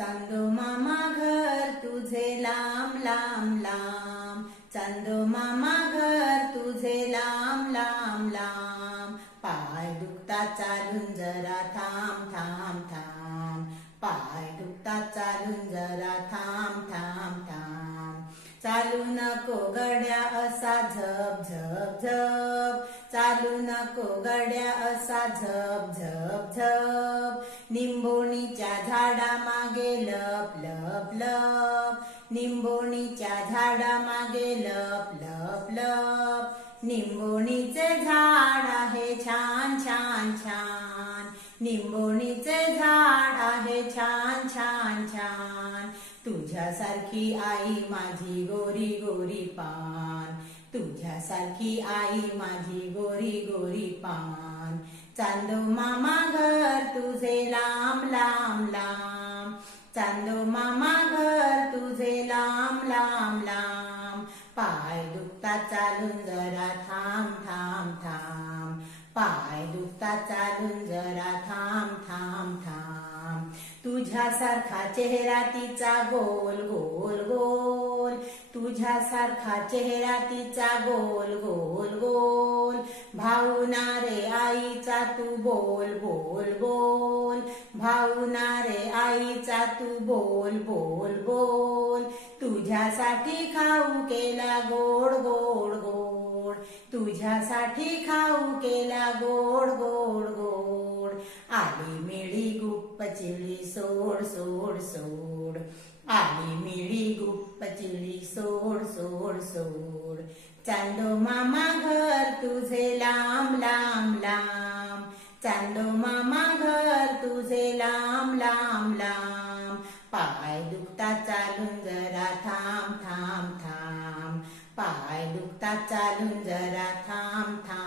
चांदो मामा घर तुझे लांब लांब लांब, चांदो मामा घर तुझे लांब लांब लांब. पाय दुखतात चालून जरा थांब थांब थांब, पाय दुखतात चालून जरा थांब थांब थांब. चालू नको गड्या असा झप झप झप, चालू नको गड्या असा झप झप झप. निंबोणीच्या झाडामागे लप लप लप, निंबोणीच्या झाडामागे लप लप लप. निंबोणीचे झाड आहे छान छान छान, निंबोणीचे झाड आहे छान छान छान. तुझ्यासारखी आई माझी गोरी गोरी पान, तुझ्यासारखी आई माझी गोरी गोरी पान. चांदो मामा घर तुझे लांब लांब लांब, चांदो मामा घर तुझे लांब लांब लांब. पाय दुखतात चालून जरा थांब थांब थांब, पाय दुखतात चालून जरा थांब थांब थांब. तुझ्यासारखा चेहरा तिचा गोल गोल गोल, तुझ्यासारखा चेहरा तिचा गोल गोल गोल. भावना रे आईचा तू बोल बोल बोल, भावना रे आईचा तू बोल बोल बोल. तुझ्यासाठी खाऊ केला गोड गोड गोड, तुझ्यासाठी खाऊ केला गोड गोड गोड. आली मिळी गुप्प चिळी सोड सोड सोड, आली मिळी गुप्प चिळी सोड सोड सोड. चांदो मामा घर तुझे लांब लांब लांब, चांदो मामा घर तुझे लांब लांब लांब. पाय दुखतात चालून जरा थांब थांब थांब, पाय दुखतात चालून जरा थांब थांब.